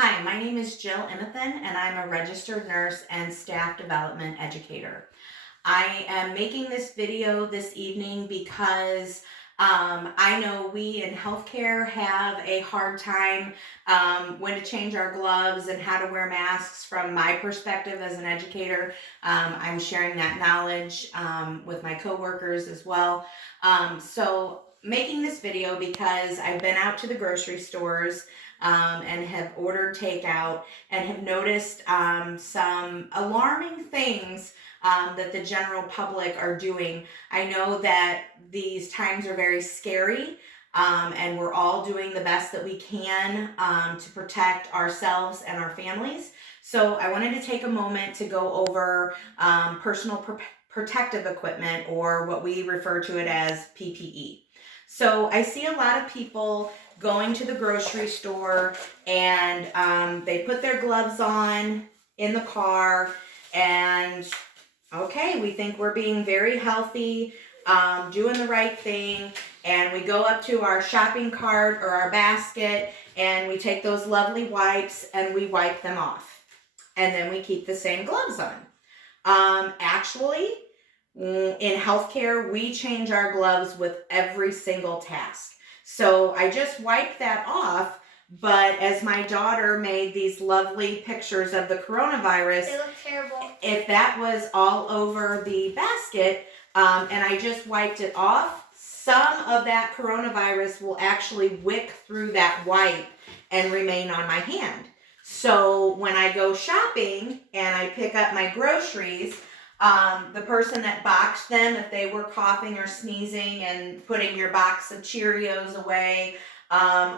Hi, my name is Jill Imathan, and I'm a registered nurse and staff development educator. I am making this video this evening because I know we in healthcare have a hard time when to change our gloves and how to wear masks. From my perspective as an educator, I'm sharing that knowledge with my coworkers as well. So making this video because I've been out to the grocery stores and have ordered takeout and have noticed some alarming things that the general public are doing. I know that these times are very scary, and we're all doing the best that we can to protect ourselves and our families. So I wanted to take a moment to go over personal protective equipment, or what we refer to it as PPE. So I see a lot of people going to the grocery store and they put their gloves on in the car, and okay, we think we're being very healthy, doing the right thing, and we go up to our shopping cart or our basket and we take those lovely wipes and we wipe them off, and then we keep the same gloves on. Actually, in healthcare, we change our gloves with every single task. So I just wiped that off, but as my daughter made these lovely pictures of the coronavirus, they look terrible. If that was all over the basket and I just wiped it off, some of that coronavirus will actually wick through that wipe and remain on my hand. So when I go shopping and I pick up my groceries, the person that boxed them, if they were coughing or sneezing and putting your box of Cheerios away,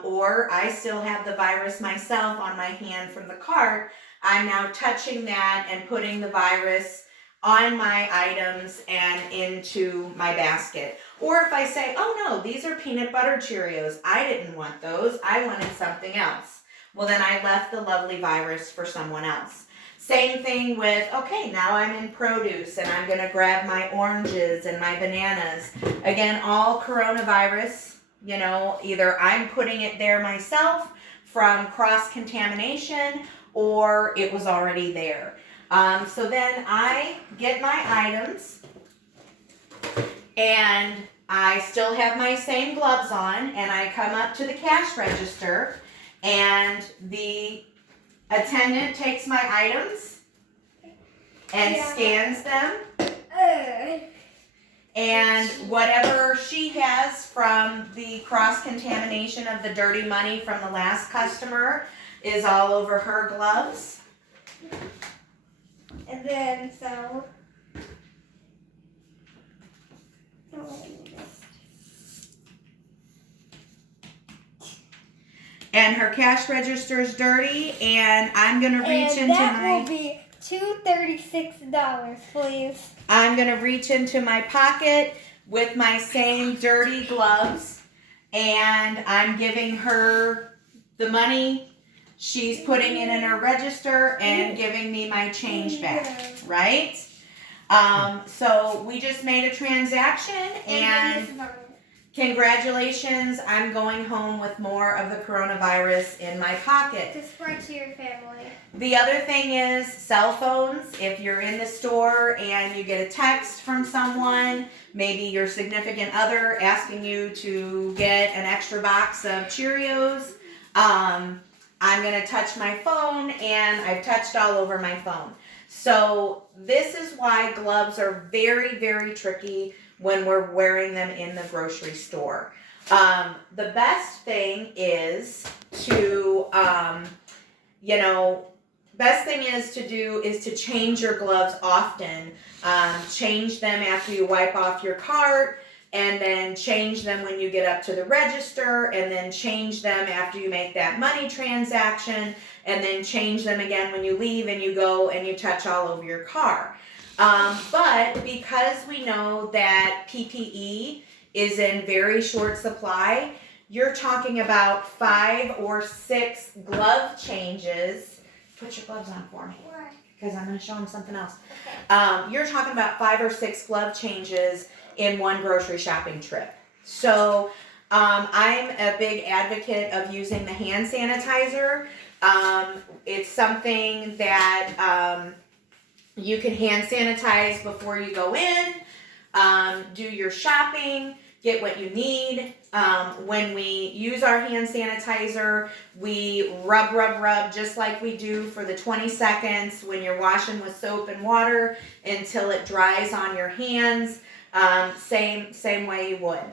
or I still have the virus myself on my hand from the cart, I'm now touching that and putting the virus on my items and into my basket. Or if I say, oh no, these are peanut butter Cheerios, I didn't want those, I wanted something else. Well, then I left the lovely virus for someone else. Same thing with, okay, now I'm in produce and I'm gonna grab my oranges and my bananas. Again, all coronavirus, either I'm putting it there myself from cross-contamination or it was already there. So then I get my items and I still have my same gloves on, and I come up to the cash register and the attendant takes my items and scans them, and whatever she has from the cross-contamination of the dirty money from the last customer is all over her gloves. And then and her cash register is dirty, and I'm gonna reach into that will be $236, please. I'm gonna reach into my pocket with my same dirty gloves, and I'm giving her the money. She's putting it in her register and giving me my change back, right? So we just made a transaction, and congratulations, I'm going home with more of the coronavirus in my pocket. To spread to your family. The other thing is cell phones. If you're in the store and you get a text from someone, maybe your significant other asking you to get an extra box of Cheerios, I'm going to touch my phone, and I've touched all over my phone. So this is why gloves are very, very tricky when we're wearing them in the grocery store. The best thing is to, to change your gloves often. Change them after you wipe off your cart, and then change them when you get up to the register, and then change them after you make that money transaction, and then change them again when you leave and you go and you touch all over your car. But because we know that PPE is in very short supply, you're talking about 5 or 6 glove changes. Put your gloves on for me, because I'm going to show them something else. Okay. You're talking about 5 or 6 glove changes in one grocery shopping trip. So I'm a big advocate of using the hand sanitizer. It's something that you can hand sanitize before you go in, do your shopping, get what you need. When we use our hand sanitizer, we rub just like we do for the 20 seconds when you're washing with soap and water until it dries on your hands. Same way you would.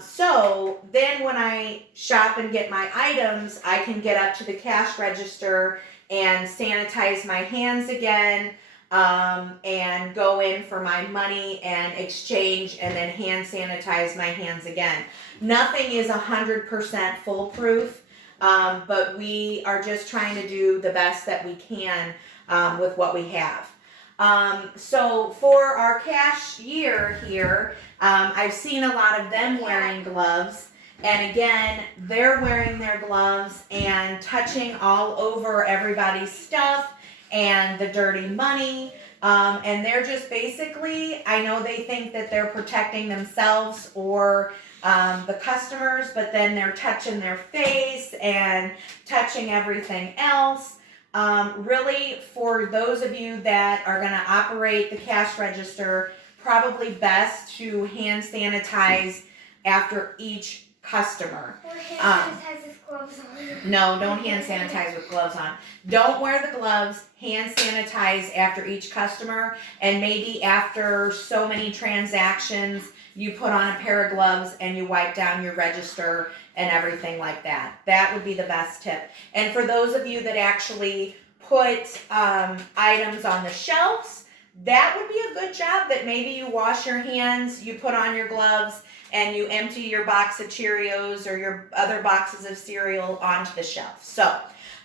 So then when I shop and get my items, I can get up to the cash register and sanitize my hands again, and go in for my money and exchange and then hand sanitize my hands again. Nothing is 100% foolproof, but we are just trying to do the best that we can with what we have. So for our cashier here, I've seen a lot of them wearing gloves, and again, they're wearing their gloves and touching all over everybody's stuff and the dirty money, and they're just basically, I know they think that they're protecting themselves or the customers, but then they're touching their face and touching everything else. Really, for those of you that are going to operate the cash register, probably best to hand sanitize after each customer. Or hand sanitize with gloves on. No, don't hand sanitize with gloves on. Don't wear the gloves. Hand sanitize after each customer, and maybe after so many transactions, you put on a pair of gloves and you wipe down your register and everything like that. That would be the best tip. And for those of you that actually put items on the shelves, that would be a good job, that maybe you wash your hands, you put on your gloves, and you empty your box of Cheerios or your other boxes of cereal onto the shelf. So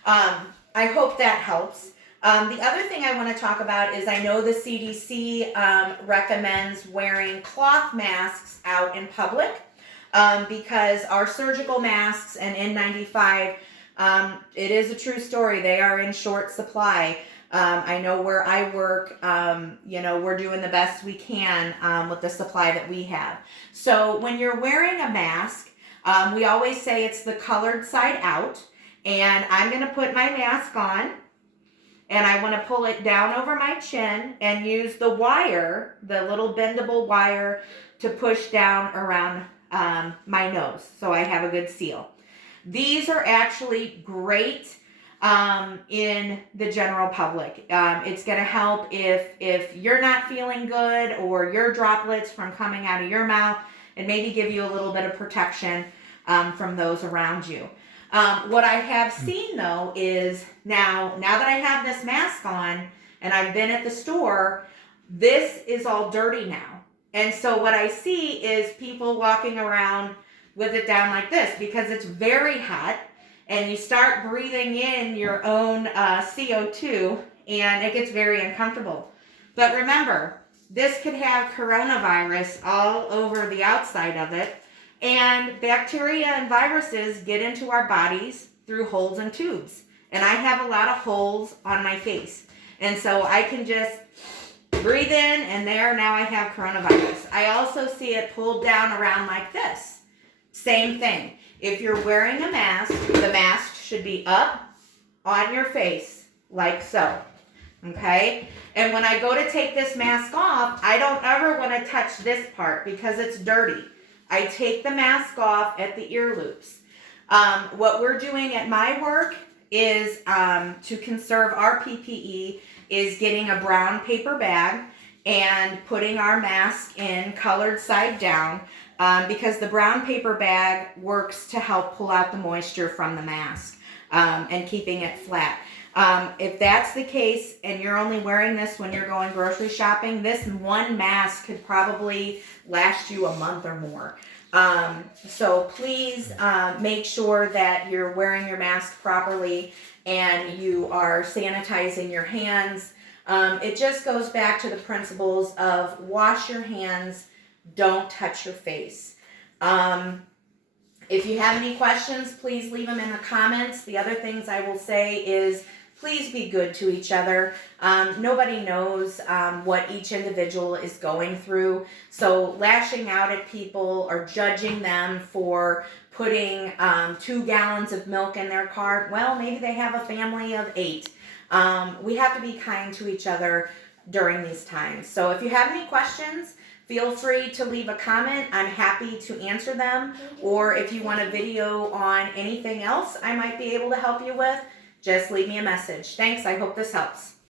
I hope that helps. The other thing I want to talk about is I know the CDC recommends wearing cloth masks out in public, because our surgical masks and N95, it is a true story. They are in short supply. I know where I work, we're doing the best we can with the supply that we have. So when you're wearing a mask, we always say it's the colored side out. And I'm going to put my mask on, and I want to pull it down over my chin and use the wire, the little bendable wire, to push down around my nose so I have a good seal. These are actually great in the general public. It's going to help if you're not feeling good or your droplets from coming out of your mouth, and maybe give you a little bit of protection from those around you. What I have seen though is now that I have this mask on and I've been at the store, this is all dirty now. And so what I see is people walking around with it down like this because it's very hot, and you start breathing in your own CO2, and it gets very uncomfortable. But remember, this could have coronavirus all over the outside of it, and bacteria and viruses get into our bodies through holes and tubes. And I have a lot of holes on my face, and so I can just breathe in, and now I have coronavirus. I also see it pulled down around like this. Same thing. If you're wearing a mask, the mask should be up on your face, like so. Okay? And when I go to take this mask off, I don't ever want to touch this part because it's dirty. I take the mask off at the ear loops. What we're doing at my work is to conserve our PPE is getting a brown paper bag and putting our mask in colored side down, because the brown paper bag works to help pull out the moisture from the mask and keeping it flat. If that's the case and you're only wearing this when you're going grocery shopping, this one mask could probably last you a month or more. So please make sure that you're wearing your mask properly and you are sanitizing your hands. It just goes back to the principles of wash your hands, don't touch your face. If you have any questions, please leave them in the comments. The other things I will say is please be good to each other. Nobody knows what each individual is going through. So lashing out at people or judging them for putting 2 gallons of milk in their cart, well, maybe they have a family of 8. We have to be kind to each other during these times. So if you have any questions, feel free to leave a comment. I'm happy to answer them. Or if you want a video on anything else I might be able to help you with, just leave me a message. Thanks. I hope this helps.